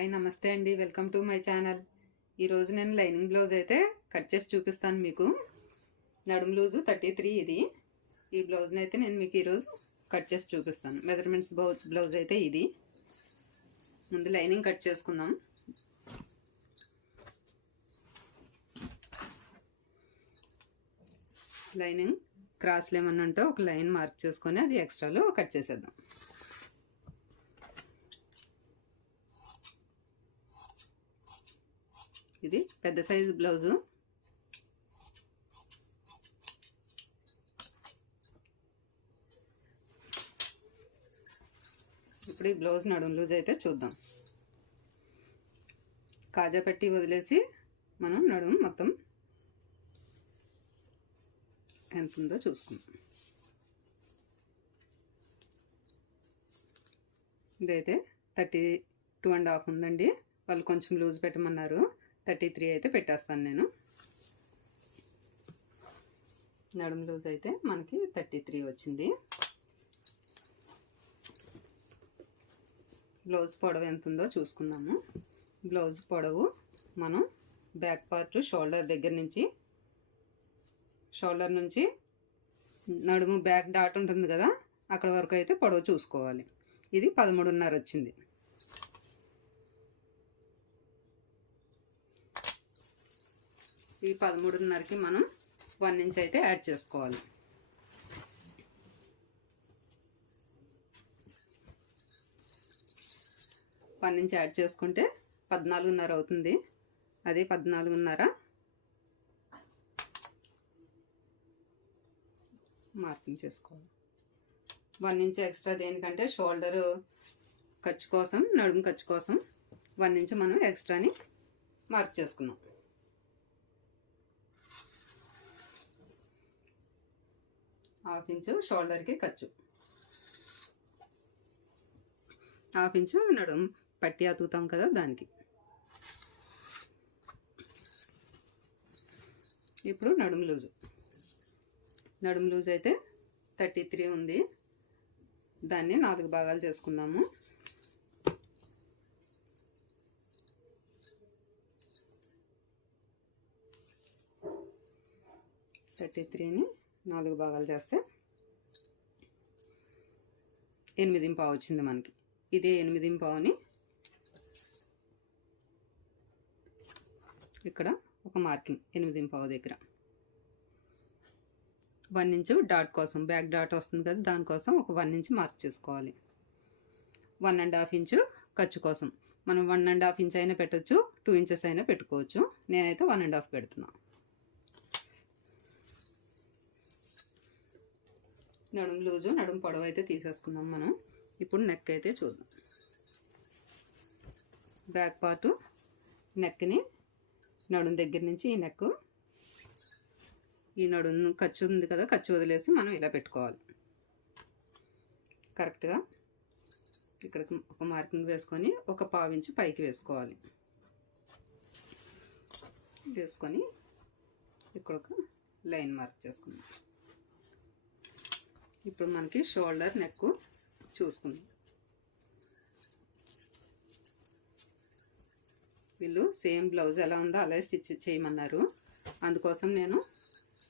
Hi నమస్తే అండి, welcome to my channel. ఈరోజు నేను లైనింగ్ బ్లౌజ్ అయితే కట్ చేసి చూపిస్తాను మీకు. నడుము లూజు 33 ఇది. ఈ బ్లౌజ్ని అయితే నేను మీకు ఈరోజు కట్ చేసి చూపిస్తాను. మెజర్మెంట్స్ బ్లౌజ్ అయితే ఇది. ముందు లైనింగ్ కట్ చేసుకుందాం. లైనింగ్ క్రాస్లు ఏమన్నా ఉంటే ఒక లైన్ మార్క్ చేసుకొని అది ఎక్స్ట్రాలో కట్ చేసేద్దాం. ఇది పెద్ద సైజు బ్లౌజు. ఇప్పుడు ఈ బ్లౌజ్ నడుము లూజ్ అయితే చూద్దాం. కాజా పెట్టి వదిలేసి మనం నడుము మొత్తం ఎంత ఉందో చూసుకుందాం. ఇదైతే 32.5 ఉందండి. వాళ్ళు కొంచెం లూజ్ పెట్టమన్నారు. 33 అయితే పెట్టేస్తాను నేను. నడుము లూజ్ అయితే మనకి 33 వచ్చింది. బ్లౌజ్ పొడవు ఎంత ఉందో చూసుకుందాము. బ్లౌజ్ పొడవు మనం బ్యాక్ పార్ట్ షోల్డర్ దగ్గర నుంచి, షోల్డర్ నుంచి నడుము బ్యాక్ డాట్ ఉంటుంది కదా, అక్కడ వరకు అయితే పొడవు చూసుకోవాలి. ఇది 13.5 వచ్చింది. ఈ 13.5కి మనం 1 ఇంచ్ అయితే యాడ్ చేసుకోవాలి. వన్ ఇంచ్ యాడ్ చేసుకుంటే 14.5 అవుతుంది. అదే 14.5 మార్కింగ్ చేసుకోవాలి. 1 ఇంచ్ ఎక్స్ట్రా దేనికంటే షోల్డర్ ఖర్చు కోసం, నడుము ఖర్చు కోసం 1 ఇంచ్ మనం ఎక్స్ట్రాని మార్క్ చేసుకున్నాం. హాఫ్ ఇంచు షోల్డర్కి ఖర్చు, హాఫ్ ఇంచు నడుము పట్టి అతుకుతాం కదా దానికి. ఇప్పుడు నడుము లూజు. నడుము లూజ్ అయితే 33 ఉంది. దాన్ని 4 భాగాలు చేసుకుందాము. ని 4 భాగాలు చేస్తే 8.5 వచ్చింది మనకి. ఇదే 8.5ని ఇక్కడ ఒక మార్కింగ్ 8.5 దగ్గర 1 ఇంచు డాట్ కోసం, బ్యాక్ డాట్ వస్తుంది కదా, దానికోసం ఒక 1 ఇంచ్ మార్క్ చేసుకోవాలి. 1.5 ఇంచు ఖర్చు కోసం మనం 1.5 ఇంచ్ అయినా పెట్టచ్చు, 2 ఇంచెస్ అయినా పెట్టుకోవచ్చు. నేనైతే 1.5 పెడుతున్నా. నడుము లూజు, నడుము పొడవు అయితే తీసేసుకున్నాం మనం. ఇప్పుడు నెక్ అయితే చూద్దాం. బ్యాక్ పార్ట్ నెక్ని నడుము దగ్గర నుంచి ఈ నెక్, ఈ నడుము ఖర్చు ఉంది కదా, ఖర్చు వదిలేసి మనం ఇలా పెట్టుకోవాలి. కరెక్ట్గా ఇక్కడ ఒక మార్కింగ్ వేసుకొని ఒక 1/4 ఇంచ్ పైకి వేసుకోవాలి. వేసుకొని ఇక్కడ ఒక లైన్ మార్క్ చేసుకుందాం. ఇప్పుడు మనకి షోల్డర్ నెక్ చూసుకుందాం. వీళ్ళు సేమ్ బ్లౌజ్ ఎలా ఉందో అలా స్టిచ్ చేయమన్నారు. అందుకోసం నేను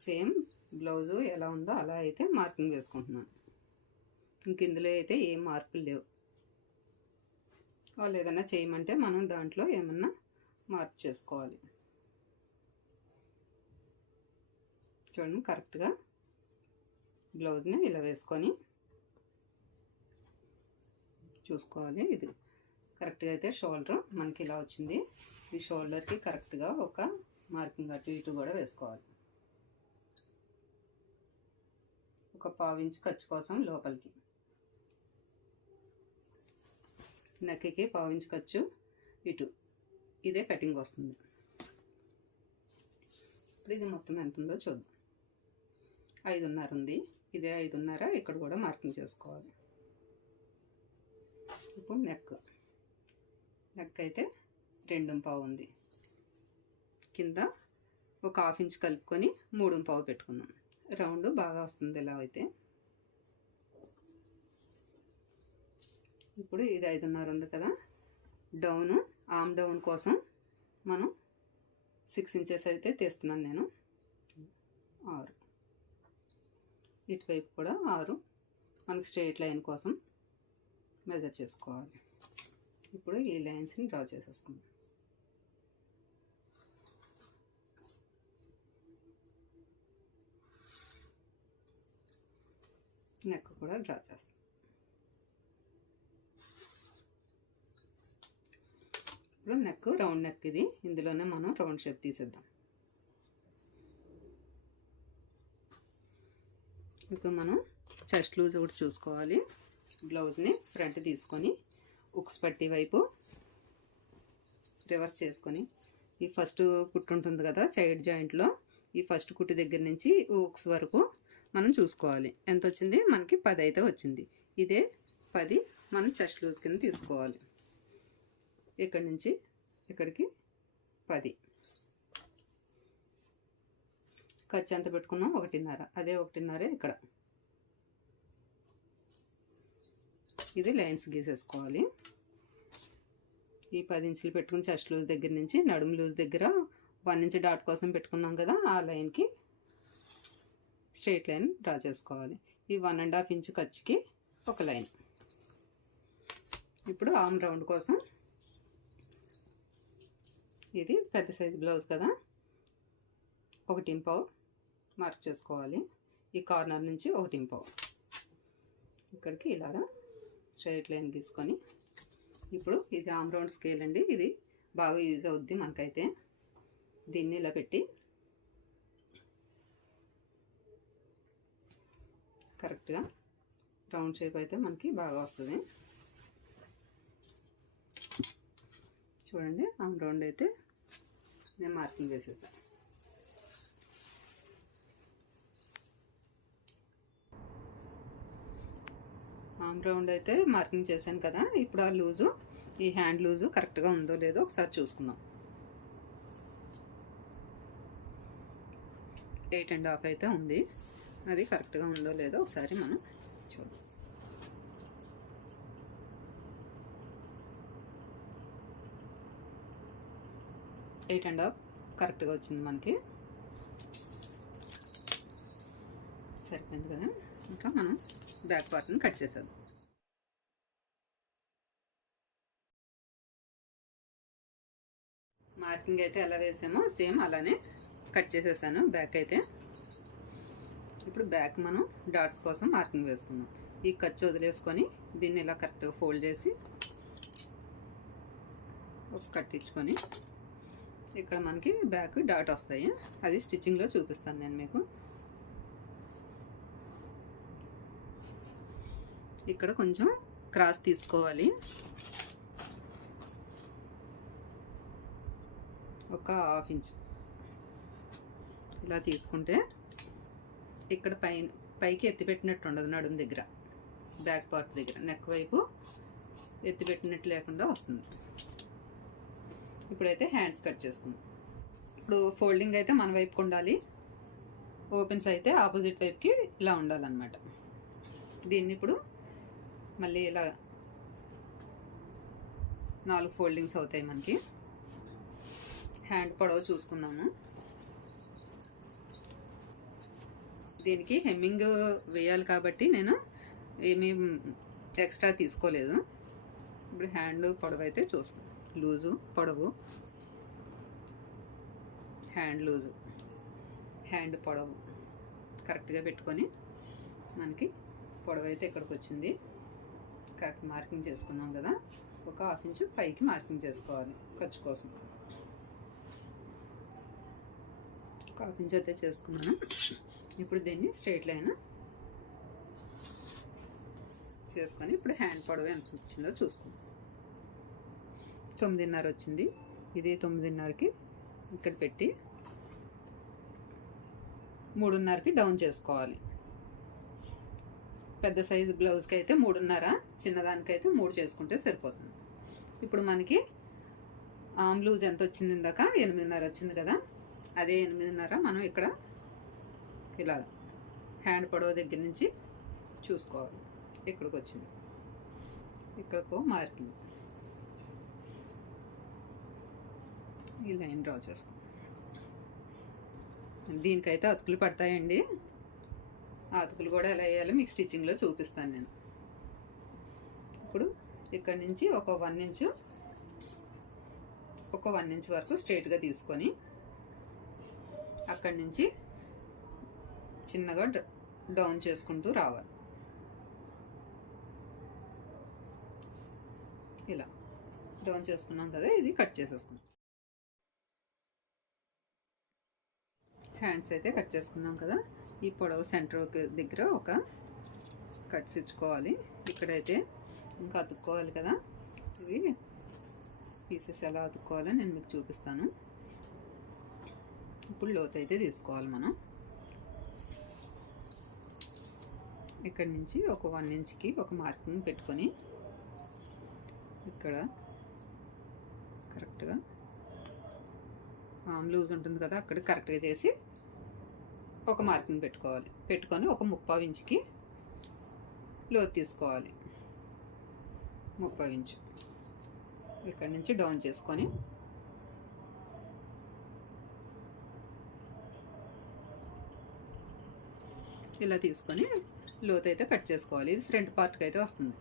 సేమ్ బ్లౌజు ఎలా ఉందో అలా అయితే మార్కింగ్ వేసుకుంటున్నాను. ఇంక ఇందులో అయితే ఏం మార్పులు లేవు. వాళ్ళు ఏదైనా చేయమంటే మనం దాంట్లో ఏమన్నా మార్పు చేసుకోవాలి. చూడండి, కరెక్ట్గా బ్లౌజ్ని ఇలా వేసుకొని చూసుకోవాలి. ఇది కరెక్ట్గా అయితే షోల్డర్ మనకి ఇలా వచ్చింది. ఈ షోల్డర్కి కరెక్ట్గా ఒక మార్కింగ్ అటు ఇటు కూడా వేసుకోవాలి. ఒక 1/4 ఇంచ్ ఖర్చు కోసం లోపలికి, నెక్కి 1/4 ఇంచ్ ఖర్చు ఇటు, ఇదే కటింగ్ వస్తుంది. ఇప్పుడు ఇది మొత్తం ఎంత ఉందో చూద్దాం. 5.5 ఉంది. ఇదే 5.5 ఇక్కడ కూడా మార్కింగ్ చేసుకోవాలి. ఇప్పుడు నెక్ అయితే 2.5 ఉంది. కింద ఒక 1/2 ఇంచ్ కలుపుకొని 3.5 పెట్టుకుందాం. రౌండ్ బాగా వస్తుంది ఇలా అయితే. ఇప్పుడు ఇది 5.5 ఉంది కదా, డౌను ఆమ్ డౌన్ కోసం మనం 6 ఇంచెస్ అయితే తీస్తున్నాను నేను. 6, ఇటువైపు కూడా 6 మనకి స్ట్రెయిట్ లైన్ కోసం మెజర్ చేసుకోవాలి. ఇప్పుడు ఈ లైన్స్ని డ్రా చేసేసుకుందాం. నెక్ కూడా డ్రా చేస్తాం. ఇప్పుడు నెక్ రౌండ్ నెక్ ఇది, ఇందులోనే మనం రౌండ్ షేప్ తీసేద్దాం. ఇప్పుడు మనం చెస్ట్ లూజ్ ఒకటి చూసుకోవాలి. బ్లౌజ్ని ఫ్రంట్ తీసుకొని ఉక్స్ పట్టి వైపు రివర్స్ చేసుకొని ఈ ఫస్ట్ కుట్టు ఉంటుంది కదా సైడ్ జాయింట్లో, ఈ ఫస్ట్ కుట్టు దగ్గర నుంచి ఉక్స్ వరకు మనం చూసుకోవాలి. ఎంత వచ్చింది మనకి 10 అయితే వచ్చింది. ఇదే 10 మనం చెస్ట్ లూజ్ కింద తీసుకోవాలి. ఇక్కడి నుంచి ఇక్కడికి 10. ఖర్చు ఎంత పెట్టుకున్నాం 1.5, అదే 1.5 ఇక్కడ. ఇది లైన్స్ గీసేసుకోవాలి. ఈ 10 ఇంచులు పెట్టుకుని చెస్ట్ లూజ్ దగ్గర నుంచి నడుము లూజ్ దగ్గర 1 ఇంచ్ డాట్ కోసం పెట్టుకున్నాం కదా, ఆ లైన్కి స్ట్రెయిట్ లైన్ డ్రా చేసుకోవాలి. ఈ 1.5 ఇంచ్ ఖర్చుకి ఒక లైన్. ఇప్పుడు ఆర్మ్ రౌండ్ కోసం ఇది పెద్ద సైజు బ్లౌజ్ కదా, 1.5 మార్క్ చేసుకోవాలి. ఈ కార్నర్ నుంచి 1.5 ఇక్కడికి ఇలాగా స్ట్రైట్ లైన్ గీసుకొని, ఇప్పుడు ఇది ఆర్మ్ రౌండ్ స్కేల్ అండి, ఇది బాగా యూజ్ అవుద్ది మనకైతే. దీన్ని ఇలా పెట్టి కరెక్ట్గా రౌండ్ షేప్ అయితే మనకి బాగా వస్తుంది. చూడండి ఆర్మ్ రౌండ్ అయితే నేను మార్కింగ్ వేసేసాను. ఆర్మ్ రౌండ్ అయితే మార్కింగ్ చేశాను కదా, ఇప్పుడు ఆ లూజు, ఈ హ్యాండ్ లూజు కరెక్ట్గా ఉందో లేదో ఒకసారి చూసుకుందాం. 8.5 అయితే ఉంది, అది కరెక్ట్గా ఉందో లేదో ఒకసారి మనం చూద్దాం. ఎయిట్ అండ్ హాఫ్ కరెక్ట్గా వచ్చింది మనకి, సరిపోయింది కదా. ఇంకా మనం బ్యాక్ పార్ట్ని కట్ చేసేద్దాం. మార్కింగ్ అయితే ఎలా వేసామో సేమ్ అలానే కట్ చేసేసాను బ్యాక్ అయితే. ఇప్పుడు బ్యాక్ మనం డాట్స్ కోసం మార్కింగ్ వేసుకుందాం. ఈ ఖర్చు వదిలేసుకొని దీన్ని ఇలా కరెక్ట్గా ఫోల్డ్ చేసి ఒక కట్టించుకొని ఇక్కడ మనకి బ్యాక్ డాట్ వస్తాయి, అది స్టిచ్చింగ్లో చూపిస్తాను నేను మీకు. ఇక్కడ కొంచెం క్రాస్ తీసుకోవాలి, ఒక 1/2 ఇంచ్ ఇలా తీసుకుంటే ఇక్కడ పైకి ఎత్తిపెట్టినట్టు ఉండదు, నడుము దగ్గర బ్యాక్ పార్ట్ దగ్గర నెక్ వైపు ఎత్తిపెట్టినట్టు లేకుండా వస్తుంది. ఇప్పుడైతే హ్యాండ్స్ కట్ చేసుకుందాం. ఇప్పుడు ఫోల్డింగ్ అయితే మన వైపుకి ఉండాలి, ఓపెన్స్ అయితే ఆపోజిట్ వైపుకి ఇలా ఉండాలన్నమాట. దీన్ని ఇప్పుడు మళ్ళీ ఇలా 4 ఫోల్డింగ్స్ అవుతాయి మనకి. హ్యాండ్ పొడవు చూసుకుందాము. దీనికి హెమ్మింగ్ వేయాలి కాబట్టి నేను ఏమీ ఎక్స్ట్రా తీసుకోలేదు. ఇప్పుడు హ్యాండ్ పొడవు అయితే చూస్తాం. లూజు పొడవు, హ్యాండ్ లూజు, హ్యాండ్ పొడవు కరెక్ట్గా పెట్టుకొని మనకి పొడవు అయితే ఇక్కడికి వచ్చింది. కరెక్ట్ మార్కింగ్ చేసుకున్నాం కదా, ఒక 1/2 ఇంచ్ పైకి మార్కింగ్ చేసుకోవాలి ఖర్చు కోసం. ఒక 1/2 ఇంచ్ అయితే చేసుకున్నాను. ఇప్పుడు దీన్ని స్ట్రైట్ లైన్ చేసుకొని ఇప్పుడు హ్యాండ్ పొడవు ఎంత వచ్చిందో చూసుకుందాం. 9.5 వచ్చింది. ఇది 9.5కి ఇక్కడ పెట్టి 3.5కి డౌన్ చేసుకోవాలి. పెద్ద సైజు బ్లౌజ్కి అయితే 3.5, చిన్నదానికైతే 3 చేసుకుంటే సరిపోతుంది. ఇప్పుడు మనకి ఆర్మ్ లూజ్ ఎంత వచ్చింది, ఇందాక 8.5 వచ్చింది కదా, అదే 8.5 మనం ఇక్కడ ఇలా హ్యాండ్ పొడవు దగ్గర నుంచి చూసుకోవాలి. ఇక్కడికి వచ్చింది, ఇక్కడికో మార్కింగ్. ఈ లైన్ డ్రా చేసుకో. దీనికైతే అతుకులు పడతాయండి. ఆ అతుకులు కూడా ఎలా వేయాలో మీకు స్టిచ్చింగ్లో చూపిస్తాను నేను. ఇప్పుడు ఇక్కడ నుంచి ఒక 1 ఇంచ్ వరకు స్ట్రైట్గా తీసుకొని అక్కడి నుంచి చిన్నగా డౌన్ చేసుకుంటూ రావాలి. ఇలా డౌన్ చేసుకున్నాం కదా, ఇది కట్ చేసేసుకుందాం. హ్యాండ్స్ అయితే కట్ చేసుకున్నాం కదా, ఈ పొడవు సెంటర్ దగ్గర ఒక కట్స్ ఇచ్చుకోవాలి. ఇక్కడైతే ఇంకా అతుక్కోవాలి కదా, ఇవి పీసెస్ ఎలా అతుక్కోవాలో నేను మీకు చూపిస్తాను. ఇప్పుడు లోతు అయితే తీసుకోవాలి మనం. ఇక్కడి నుంచి ఒక 1 ఇంచ్కి ఒక మార్కింగ్ పెట్టుకొని ఇక్కడ కరెక్ట్గా లూజ్ ఉంటుంది కదా, అక్కడ కరెక్ట్గా చేసి ఒక మార్కింగ్ పెట్టుకోవాలి. పెట్టుకొని ఒక 30 ఇంచ్కి లోతు తీసుకోవాలి. 30 ఇంచు ఇక్కడి నుంచి డౌన్ చేసుకొని ఇలా తీసుకొని లోతు అయితే కట్ చేసుకోవాలి. ఇది ఫ్రంట్ పార్ట్కి అయితే వస్తుంది.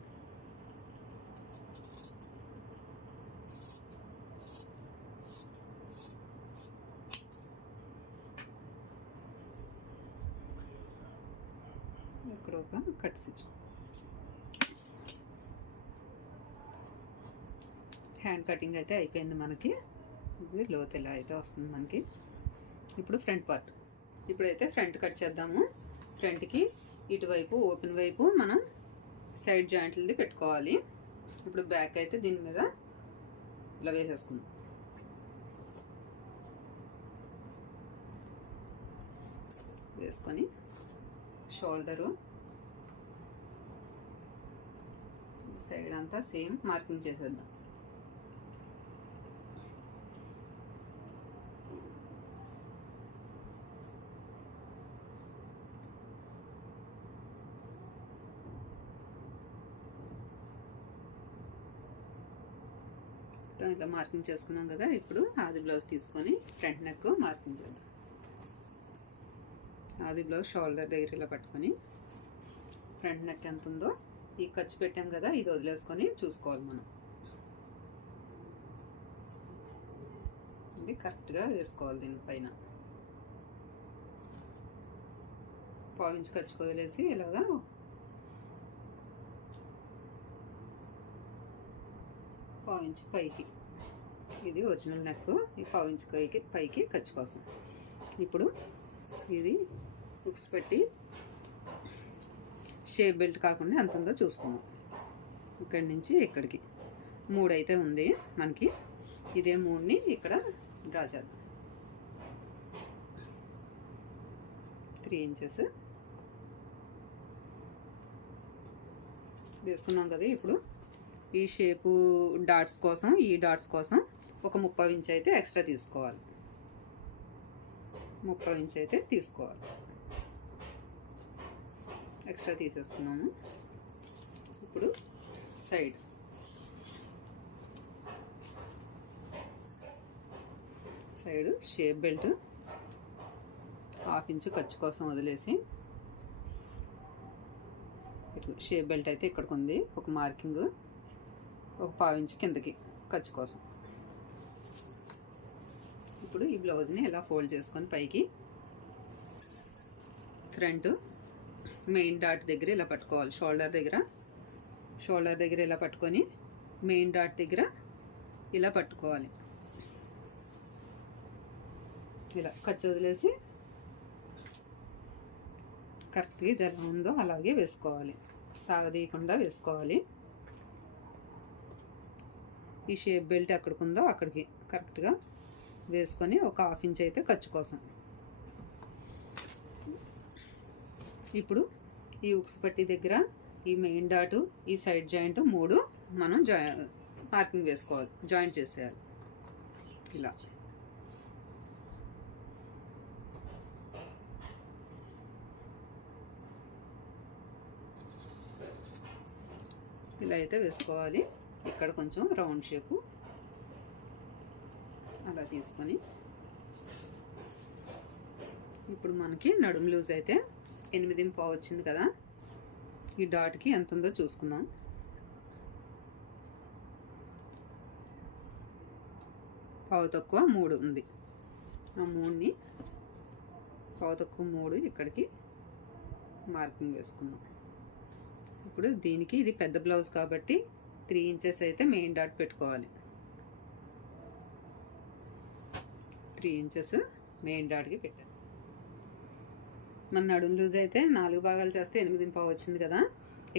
ఇక్కడ ఒక కట్ స్టిచ్. హ్యాండ్ కటింగ్ అయితే అయిపోయింది మనకి. ఇది లోతు ఇలా అయితే వస్తుంది మనకి. ఇప్పుడు ఫ్రంట్ పార్ట్. ఇప్పుడైతే ఫ్రంట్ కట్ చేద్దాము. ఫ్రంట్కి ఇటువైపు ఓపెన్ వైపు మనం సైడ్ జాయింట్లది పెట్టుకోవాలి. ఇప్పుడు బ్యాక్ అయితే దీని మీద ఇలా వేసేసుకుందాం. వేసుకొని షోల్డరు సైడ్ అంతా సేమ్ మార్కింగ్ చేసేద్దాం. ఇలా మార్కింగ్ చేసుకున్నాం కదా, ఇప్పుడు ఆది బ్లౌజ్ తీసుకొని ఫ్రంట్ నెక్ మార్కింగ్ చేద్దాం. ఆది బ్లౌజ్ షోల్డర్ దగ్గర ఇలా పట్టుకొని ఫ్రంట్ నెక్ ఎంత ఉందో ఈ ఖర్చు పెట్టాం కదా, ఇది వదిలేసుకొని చూసుకోవాలి మనం. ఇది కరెక్ట్గా వేసుకోవాలి. దీనిపైన 1/4 ఇంచ్ ఖర్చు వదిలేసి ఇలాగా 1/4 ఇంచ్ పైకి, ఇది ఒరిజినల్ నెక్. ఈ 1/4 ఇంచ్ పైకి ఖర్చు కోసం. ఇప్పుడు ఇది హుక్స్ పెట్టి షేప్ బెల్ట్ కాకుండా ఎంత ఉందో చూసుకుందాం. ఇక్కడి నుంచి ఇక్కడికి 3 అయితే ఉంది మనకి. ఇదే 3ని ఇక్కడ డ్రా చేద్దాం. 3 ఇంచెస్ వేసుకున్నాం కదా. ఇప్పుడు ఈ షేపు డాట్స్ కోసం, ఈ డాట్స్ కోసం ఒక 30 ఇంచ్ అయితే ఎక్స్ట్రా తీసుకోవాలి. 30 ఇంచ్ అయితే తీసుకోవాలి. ఎక్స్ట్రా తీసేసుకున్నాము. ఇప్పుడు సైడ్ షేప్ బెల్ట్ 1/2 ఇంచ్ ఖర్చు కోసం వదిలేసి, షేప్ బెల్ట్ అయితే ఇక్కడికి ఉంది ఒక మార్కింగ్, ఒక 1/4 ఇంచ్ కిందకి ఖర్చు కోసం. ఇప్పుడు ఈ బ్లౌజ్ని ఇలా ఫోల్డ్ చేసుకొని పైకి ఫ్రంట్ మెయిన్ డాట్ దగ్గర ఇలా పట్టుకోవాలి. షోల్డర్ దగ్గర ఇలా పట్టుకొని మెయిన్ డాట్ దగ్గర ఇలా పట్టుకోవాలి. ఇలా ఖర్చు వదిలేసి కరెక్ట్గా ఇది ఎలా ఉందో అలాగే వేసుకోవాలి. సాగదీయకుండా వేసుకోవాలి. ఈ షేప్ బెల్ట్ ఎక్కడికి ఉందో అక్కడికి కరెక్ట్గా వేసుకొని ఒక 1/2 ఇంచ్ అయితే ఖర్చు కోసం. ఇప్పుడు ఈ ఉక్స్ పట్టి దగ్గర ఈ మెయిన్ డాటు, ఈ సైడ్ జాయింట్ 3 మనం మార్కింగ్ వేసుకోవాలి, జాయింట్ చేసేయాలి. ఇలా ఇలా అయితే వేసుకోవాలి. ఇక్కడ కొంచెం రౌండ్ షేపు అలా తీసుకొని ఇప్పుడు మనకి నడుము లూజ్ అయితే 8.5 వచ్చింది కదా, ఈ డాట్కి ఎంత ఉందో చూసుకుందాం. పావు తక్కువ 3 ఉంది. ఆ 3ని పావు తక్కువ 3 ఇక్కడికి మార్కింగ్ వేసుకుందాం. ఇప్పుడు దీనికి ఇది పెద్ద బ్లౌజ్ కాబట్టి 3 ఇంచెస్ అయితే మెయిన్ డాట్ పెట్టుకోవాలి. 3 ఇంచెస్ మెయిన్ డాట్కి పెట్టాలి. మన నడుము లూజ్ అయితే 4 భాగాలు చేస్తే 8.5 వచ్చింది కదా,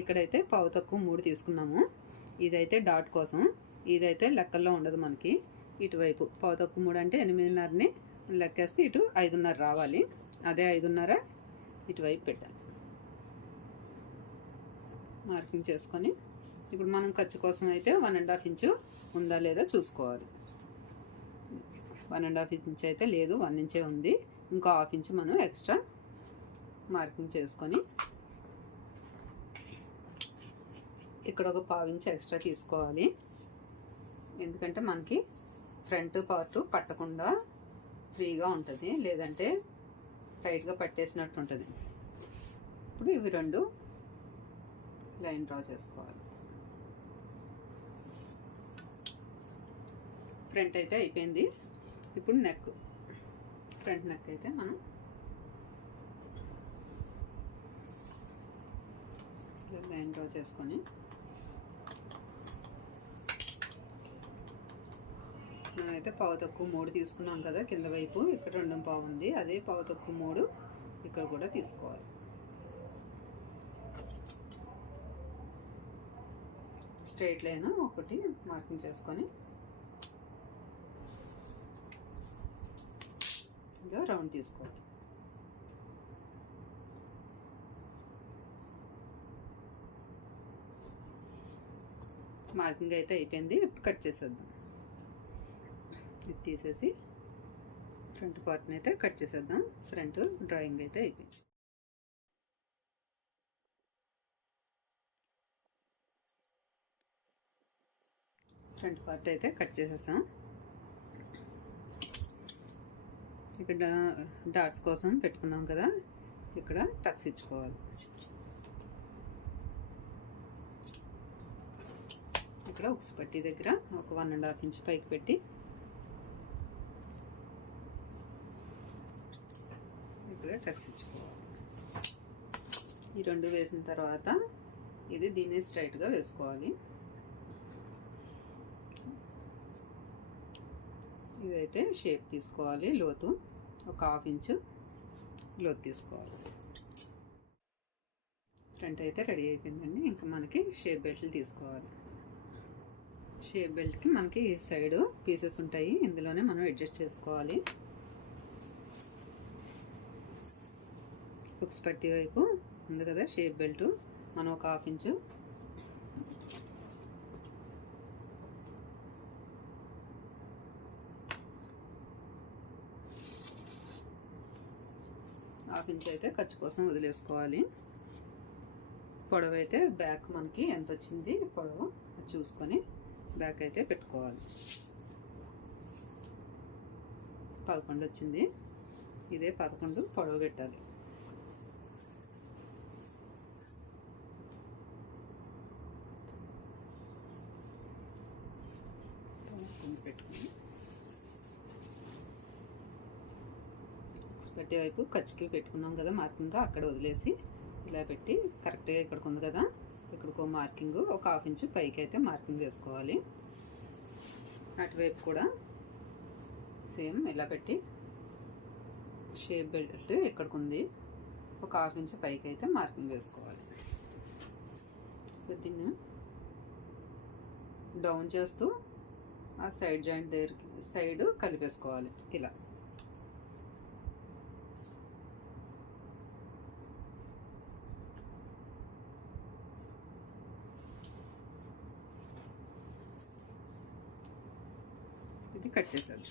ఇక్కడైతే పావు తక్కువ 3 తీసుకున్నాము. ఇదైతే డాట్ కోసం, ఇదైతే లెక్కల్లో ఉండదు మనకి. ఇటువైపు పావు తక్కువ 3 అంటే 8.5ని లెక్కేస్తే ఇటు 5.5 రావాలి. అదే 5.5 ఇటువైపు పెట్టాలి. మార్కింగ్ చేసుకొని ఇప్పుడు మనం ఖర్చు కోసం అయితే 1.5 ఇంచు ఉందా లేదా చూసుకోవాలి. 1.5 ఇంచ్ అయితే లేదు, 1 ఇంచే ఉంది. ఇంకో 1/2 ఇంచు మనం ఎక్స్ట్రా మార్కింగ్ చేసుకొని ఇక్కడ ఒక పావు ఇంచు ఎక్స్ట్రా తీసుకోవాలి. ఎందుకంటే మనకి ఫ్రంట్ పార్ట్ పట్టకుండా ఫ్రీగా ఉంటుంది, లేదంటే టైట్గా పట్టేసినట్టు ఉంటుంది. ఇప్పుడు ఇవి 2 లైన్ డ్రా చేసుకోవాలి. ఫ్రంట్ అయితే అయిపోయింది. ఇప్పుడు నెక్, ఫ్రంట్ నెక్ అయితే మనం లైన్ డ్రా చేసుకొని మనమైతే పావు తక్కువ 3 తీసుకున్నాం కదా కింద వైపు, ఇక్కడ 2.5 ఉంది. అదే పావు తక్కువ 3 ఇక్కడ కూడా తీసుకోవాలి. స్ట్రైట్ లైన్ ఒకటి మార్కింగ్ చేసుకొని ఇంకా రౌండ్ తీసుకోవాలి. మార్కింగ్ అయితే అయిపోయింది. ఇప్పుడు కట్ చేసేద్దాం. ఇది తీసేసి ఫ్రంట్ పార్ట్ని అయితే కట్ చేసేద్దాం. ఫ్రంట్ డ్రాయింగ్ అయితే అయిపోయింది. ఫ్రంట్ పార్ట్ అయితే కట్ చేసేసాం. ఇక్కడ డాట్స్ కోసం పెట్టుకున్నాం కదా, ఇక్కడ టక్స్ ఇచ్చుకోవాలి. ఇక్కడ ఉక్స్ పట్టి దగ్గర ఒక 1.5 ఇంచ్ పైకి పెట్టి ఇక్కడ టక్స్ ఇచ్చుకోవాలి. ఈ 2 వేసిన తర్వాత ఇది దీన్ని స్ట్రైట్గా వేసుకోవాలి. ఇదైతే షేప్ తీసుకోవాలి. లోతు ఒక 1/2 ఇంచు లోతు తీసుకోవాలి. ఫ్రంట్ అయితే రెడీ అయిపోయిందండి. ఇంకా మనకి షేప్ బెల్ట్లు తీసుకోవాలి. షేప్ బెల్ట్కి మనకి ఈ సైడ్ పీసెస్ ఉంటాయి, ఇందులోనే మనం అడ్జస్ట్ చేసుకోవాలి. హుక్స్ పట్టి వైపు ఉంది కదా షేప్ బెల్ట్, మనం ఒక 1/2 ఇంచు అయితే ఖర్చు కోసం వదిలేసుకోవాలి. పొడవు అయితే బ్యాక్ మనకి ఎంత వచ్చింది పొడవు చూసుకొని బ్యాక్ అయితే పెట్టుకోవాలి. 11 వచ్చింది. ఇదే 11 పొడవు పెట్టాలి. పెట్టుకుని పట్టి వైపు ఖర్చుకి పెట్టుకున్నాం కదా మార్కింగ్, అక్కడ వదిలేసి ఇలా పెట్టి కరెక్ట్గా ఇక్కడికి ఉంది కదా, ఇక్కడికో మార్కింగ్ ఒక 1/2 ఇంచు పైకి అయితే మార్కింగ్ వేసుకోవాలి. అటువైపు కూడా సేమ్ ఇలా పెట్టి షేప్ బెల్ట్ ఇక్కడికి ఉంది, ఒక 1/2 ఇంచు పైకి అయితే మార్కింగ్ వేసుకోవాలి. ఇప్పుడు దీన్ని డౌన్ చేస్తూ ఆ సైడ్ జాయింట్ దగ్గరికి సైడ్ కలిపేసుకోవాలి. ఇలా ఇది కట్ చేసేది.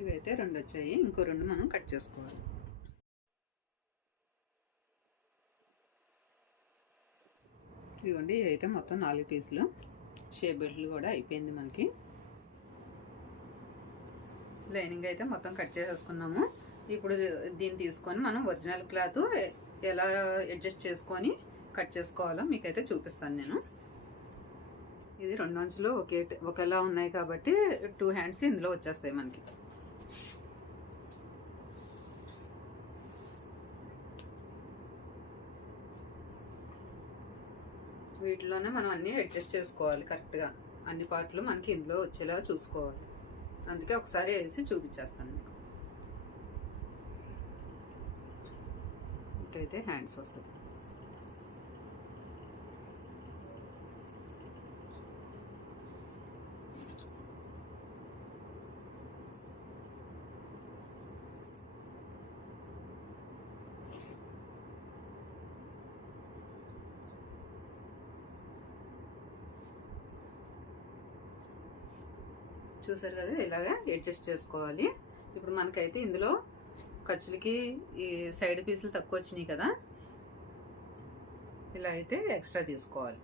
ఇవైతే 2 వచ్చాయి, ఇంకో 2 మనం కట్ చేసుకోవాలి. ఇదిగోండి, ఇవి అయితే మొత్తం 4 పీసులు. షేప్ బెల్ట్లు కూడా అయిపోయింది మనకి. లైనింగ్ అయితే మొత్తం కట్ చేసేసుకున్నాము. ఇప్పుడు దీన్ని తీసుకొని మనం ఒరిజినల్ క్లాత్ ఎలా అడ్జస్ట్ చేసుకొని కట్ చేసుకోవాలో మీకైతే చూపిస్తాను నేను. ఇది 2 అంచులు ఒకేలా ఉన్నాయి కాబట్టి 2 హ్యాండ్స్ ఇందులో వచ్చేస్తాయి మనకి. వీటిలోనే మనం అన్నీ అడ్జస్ట్ చేసుకోవాలి కరెక్ట్గా. అన్ని పార్ట్లు మనకి ఇందులో వచ్చేలా చూసుకోవాలి. అందుకే ఒకసారి వేసి చూపించేస్తాను మీకు. ఇటైతే హ్యాండ్స్ వస్తాయి. చూసారు కదా, ఇలాగా అడ్జస్ట్ చేసుకోవాలి. ఇప్పుడు మనకైతే ఇందులో ఖర్చులకి ఈ సైడ్ పీసులు తక్కువ వచ్చినాయి కదా, ఇలా అయితే ఎక్స్ట్రా తీసుకోవాలి.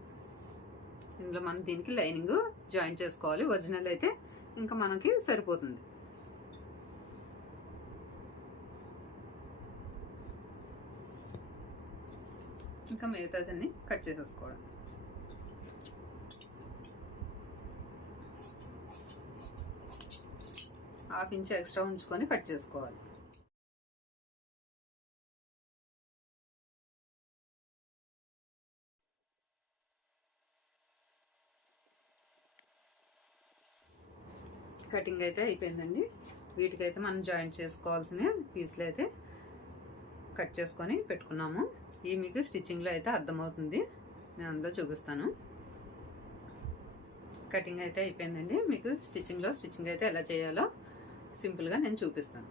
ఇందులో మనం దీనికి లైనింగ్ జాయిన్ చేసుకోవాలి. ఒరిజినల్ అయితే ఇంకా మనకి సరిపోతుంది. ఇంకా మిగతాదాన్ని కట్ చేసేసుకోవడం. ½ ఇంచ్ ఎక్స్ట్రా ఉంచుకొని కట్ చేసుకోవాలి. కటింగ్ అయితే అయిపోయిందండి. వీటికైతే మనం జాయింట్ చేసుకోవాల్సిన పీసులు అయితే కట్ చేసుకొని పెట్టుకున్నాము. ఇవి మీకు స్టిచ్చింగ్లో అయితే అర్థమవుతుంది, నేను అందులో చూపిస్తాను. కటింగ్ అయితే అయిపోయిందండి. మీకు స్టిచ్చింగ్ అయితే ఎలా చేయాలో సింపుల్గా నేను చూపిస్తాను.